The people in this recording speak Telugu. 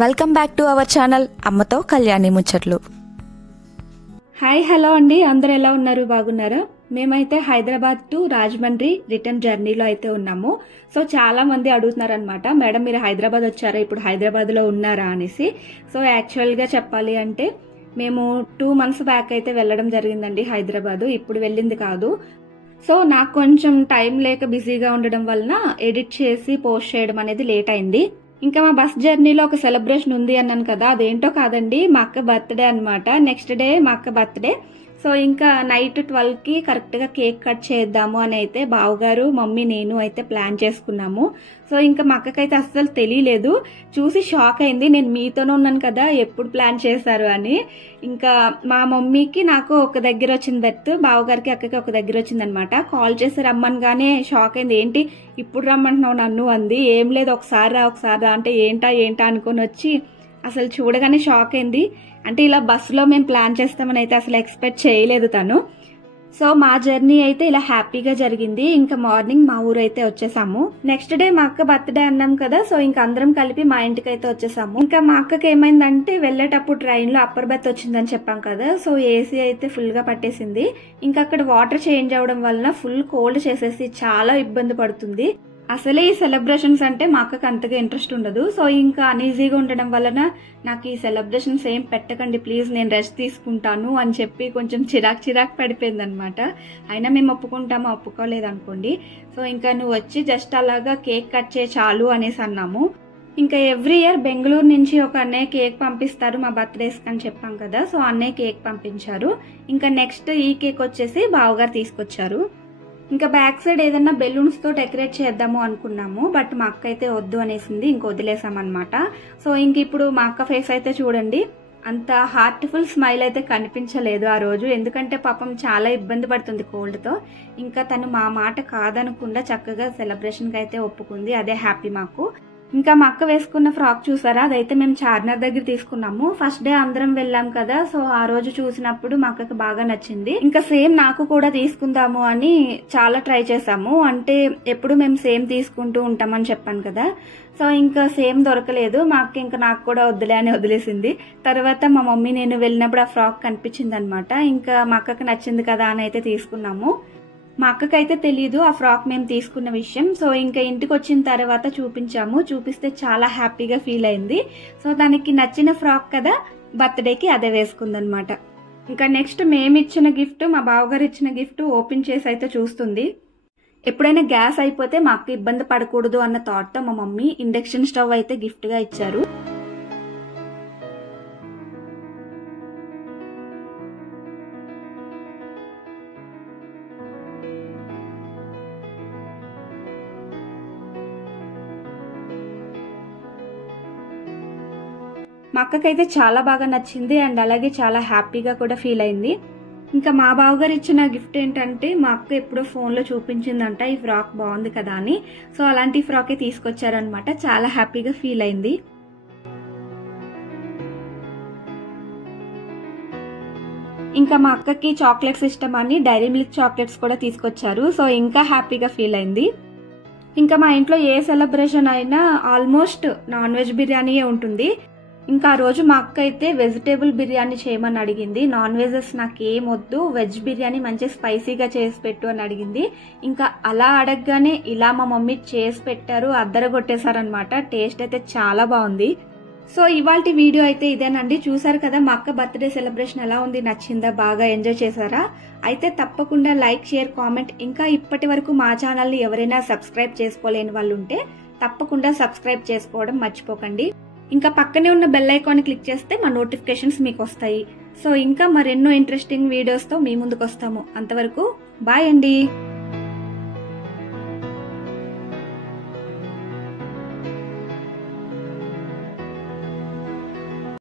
Welcome back to our channel అమ్మతో కళ్యాణి ముచ్చట్లు. హాయ్ హలో అండి, అందరు ఎలా ఉన్నారు? బాగున్నారా? మేమైతే హైదరాబాద్ టు రాజమండ్రి రిటర్న్ జర్నీలో అయితే ఉన్నాము. సో చాలా మంది అడుగుతున్నారు అనమాట, మేడం మీరు హైదరాబాద్ వచ్చారా, ఇప్పుడు హైదరాబాద్ లో ఉన్నారా అనేసి. సో యాక్చువల్ గా చెప్పాలి అంటే మేము 2 months బ్యాక్ అయితే వెళ్ళడం జరిగిందండి హైదరాబాద్. ఇప్పుడు వెళ్ళింది కాదు. సో నాకు కొంచెం టైం లేక బిజీగా ఉండడం వలన ఎడిట్ చేసి పోస్ట్ చేయడం అనేది లేట్ అయింది. ఇంకా మా బస్ జర్నీలో ఒక సెలబ్రేషన్ ఉంది అన్నాను కదా, అదేంటో కాదండి, మా అక్క బర్త్డే అనమాట. నెక్స్ట్ డే మా అక్క బర్త్డే. సో ఇంకా నైట్ 12కి కరెక్ట్గా కేక్ కట్ చేద్దాము అని అయితే బావగారు, మమ్మీ, నేను అయితే ప్లాన్ చేసుకున్నాము. సో ఇంకా మా అక్కకైతే అస్సలు తెలియలేదు. చూసి షాక్ అయింది, నేను మీతోనే ఉన్నాను కదా, ఎప్పుడు ప్లాన్ చేశారు అని. ఇంకా మా మమ్మీకి నాకు ఒక దగ్గర వచ్చింది బెర్త్, బావగారికి అక్కకి ఒక దగ్గర వచ్చింది అనమాట. కాల్ చేసి రమ్మనగానే షాక్ అయింది. ఏంటి ఇప్పుడు రమ్మంటున్నావు నన్ను అంది. ఏం లేదు, ఒకసారి రా అంటే ఏంటా అనుకొని వచ్చి అసలు చూడగానే షాక్ అయింది. అంటే ఇలా బస్సులో మేము ప్లాన్ చేస్తామని అయితే అసలు ఎక్స్పెక్ట్ చేయలేదు తను. సో మా జర్నీ అయితే ఇలా హ్యాపీగా జరిగింది. ఇంకా మార్నింగ్ మా ఊరు అయితే వచ్చేసాము. నెక్స్ట్ డే మా అక్క బర్త్డే అన్నాం కదా, సో ఇంకా అందరం కలిపి మా ఇంటికి అయితే వచ్చేసాము. ఇంకా మా అక్కకి ఏమైందంటే వెళ్ళేటప్పుడు ట్రైన్ లో అప్పర్ బెర్త్ వచ్చిందని చెప్పాం కదా, సో ఏసీ అయితే ఫుల్ గా పట్టేసింది. ఇంకా అక్కడ వాటర్ చేంజ్ అవడం వలన ఫుల్ కోల్డ్ చేసేసి చాలా ఇబ్బంది పడుతుంది. అసలే ఈ సెలబ్రేషన్స్ అంటే మా అక్కకి అంతగా ఇంట్రెస్ట్ ఉండదు. సో ఇంకా అన్ఈజీగా ఉండడం వలన నాకు ఈ సెలబ్రేషన్స్ ఏం పెట్టకండి ప్లీజ్, నేను రెస్ట్ తీసుకుంటాను అని చెప్పి కొంచెం చిరాకు పడిపోయింది అనమాట. అయినా మేము ఒప్పుకోలేదు అనుకోండి. సో ఇంకా నువ్వు వచ్చి జస్ట్ అలాగా కేక్ కట్ చేయి చాలు అనేసి అన్నాము. ఇంకా ఎవ్రీ ఇయర్ బెంగళూరు నుంచి ఒక అన్నయ్య కేక్ పంపిస్తారు మా బర్త్డేస్ అని చెప్పాం కదా, సో అన్నయ్య కేక్ పంపించారు. ఇంకా నెక్స్ట్ ఈ కేక్ వచ్చేసి బావగారు తీసుకొచ్చారు. ఇంకా బ్యాక్ సైడ్ ఏదన్నా బెలూన్స్ తో డెకరేట్ చేద్దాము అనుకున్నాము, బట్ మా అక్క అయితే వద్దు అనేసింది, ఇంక వదిలేసామన్నమాట. సో ఇంక ఇప్పుడు మా అక్క ఫేస్ అయితే చూడండి, అంత హార్ట్ఫుల్ స్మైల్ అయితే కనిపించలేదు ఆ రోజు. ఎందుకంటే పాపం చాలా ఇబ్బంది పడుతుంది కోల్డ్ తో. ఇంకా తను మా మాట కాదనకుండా చక్కగా సెలబ్రేషన్ కి అయితే ఒప్పుకుంది, అదే హ్యాపీ మాకు. ఇంకా మా అక్క వేసుకున్న ఫ్రాక్ చూసారా, అదైతే మేము చార్మినార్ దగ్గర తీసుకున్నాము. ఫస్ట్ డే అందరం వెళ్ళాం కదా, సో ఆ రోజు చూసినప్పుడు మా అక్కకి బాగా నచ్చింది. ఇంకా సేమ్ నాకు కూడా తీసుకుందాము అని చాలా ట్రై చేసాము. అంటే ఎప్పుడు మేము సేమ్ తీసుకుంటూ ఉంటామని చెప్పాను కదా, సో ఇంకా సేమ్ దొరకలేదు. మా అక్క ఇంకా నాకు కూడా వద్దులే అని వదిలేసింది. తర్వాత మా మమ్మీ నేను వెళ్ళినప్పుడు ఆ ఫ్రాక్ కనిపించింది అనమాట. ఇంకా మా అక్కకి నచ్చింది కదా అని అయితే తీసుకున్నాము. మా అక్కకైతే తెలీదు ఆ ఫ్రాక్ మేము తీసుకున్న విషయం. సో ఇంకా ఇంటికి వచ్చిన తర్వాత చూపిస్తే చాలా హ్యాపీగా ఫీల్ అయింది. సో దానికి నచ్చిన ఫ్రాక్ కదా, బర్త్డేకి అదే వేసుకుందనమాట. ఇంకా నెక్స్ట్ మేము ఇచ్చిన గిఫ్ట్, మా బావగారు ఇచ్చిన గిఫ్ట్ ఓపెన్ చేసి అయితే చూస్తుంది. ఎప్పుడైనా గ్యాస్ అయిపోతే మా అక్క ఇబ్బంది పడకూడదు అన్న థాట్ తో మా మమ్మీ ఇండక్షన్ స్టవ్ అయితే గిఫ్ట్ గా ఇచ్చారు. మా అక్కకైతే చాలా బాగా నచ్చింది అండ్ అలాగే చాలా హ్యాపీగా కూడా ఫీల్ అయింది. ఇంకా మా బావగారు ఇచ్చిన గిఫ్ట్ ఏంటంటే, మా అక్క ఎప్పుడో ఫోన్ లో చూపించిందంట ఈ ఫ్రాక్ బాగుంది కదా అని. సో అలాంటి ఫ్రాకే తీసుకొచ్చారనమాట. చాలా హ్యాపీగా ఫీల్ అయింది. ఇంకా మా అక్కకి చాక్లెట్స్ ఇష్టం అని డైరీ మిల్క్ చాక్లెట్స్ కూడా తీసుకొచ్చారు. సో ఇంకా హ్యాపీగా ఫీల్ అయింది. ఇంకా మా ఇంట్లో ఏ సెలబ్రేషన్ అయినా ఆల్మోస్ట్ నాన్ వెజ్ బిర్యానీయే ఉంటుంది. ఇంకా ఆ రోజు మా అక్క అయితే వెజిటేబుల్ బిర్యానీ చేయమని అడిగింది. నాన్ వెజెస్ నాకేం వద్దు, వెజ్ బిర్యానీ మంచి స్పైసీగా చేసి పెట్టు అని అడిగింది. ఇంకా అలా అడగగానే ఇలా మా మమ్మీ చేసి పెట్టారు, అద్దరగొట్టేశారనమాట. టేస్ట్ అయితే చాలా బాగుంది. సో ఇవాల్టి వీడియో అయితే ఇదేనండి. చూసారు కదా మా అక్క బర్త్డే సెలబ్రేషన్ ఎలా ఉంది, నచ్చిందా, బాగా ఎంజాయ్ చేశారా? అయితే తప్పకుండా లైక్, షేర్, కామెంట్. ఇంకా ఇప్పటి వరకు మా ఛానల్ని ఎవరైనా సబ్స్క్రైబ్ చేసుకోలేని వాళ్ళు ఉంటే తప్పకుండా సబ్స్క్రైబ్ చేసుకోవడం మర్చిపోకండి. ఇంకా పక్కనే ఉన్న బెల్ ఐకాన్ క్లిక్ చేస్తే మా నోటిఫికేషన్స్ మీకు వస్తాయి. సో ఇంకా మరెన్నో ఇంట్రెస్టింగ్ వీడియోస్తో మీ ముందుకు వస్తాము. అంతవరకు బాయ్ అండి.